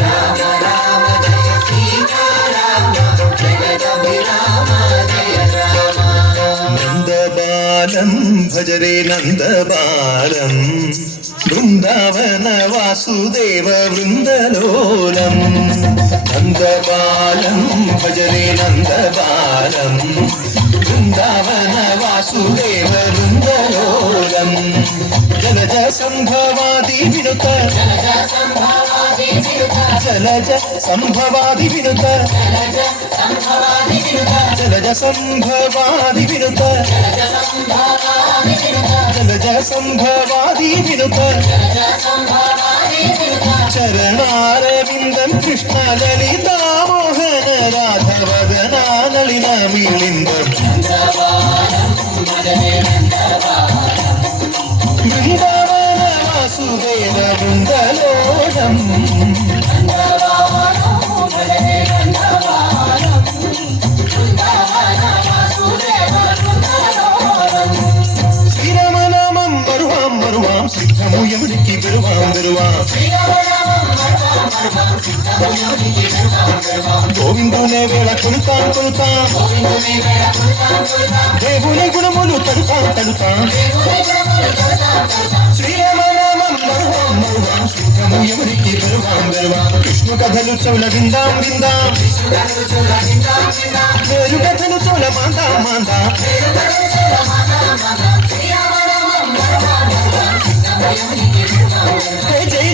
రామ రామ జయ సీతారామ జగదభిరామ జయ రామ. నందబాలం భజరే నందబాలం బృందావన వాసుదేవ వృందలోలం. నందబాలం భజరే నందబాలం బృందావన వాసుదేవ వృందలోలం. జలజ సంభవాది వినుత జలజ సంభవాది వినుత జలజ సంభవాది వినుత జలజ సంభవాది వినుత చరణారవిందం కృష్ణ లలితా మోహన రాధవదనా నళిన మిళిందం బృందావన వాసుదేవ బృందలోలం. శ్రీరామనామం మరువాం మరువాం సిద్ధము యముడికి విరువాం విరువాం. గోవిందునే వేళ కొలుతాం కొలుతాం దేవుని గుణములు తడుతాం తడుతాం. శ్రీరామనామం మరువాం మరువాం సిద్ధము యముడికి విరువాం విరువాం. విష్ణు కథలు చౌల విందాం విందాం వేరు కథలు చౌల మాందాం మాందాం. జై జై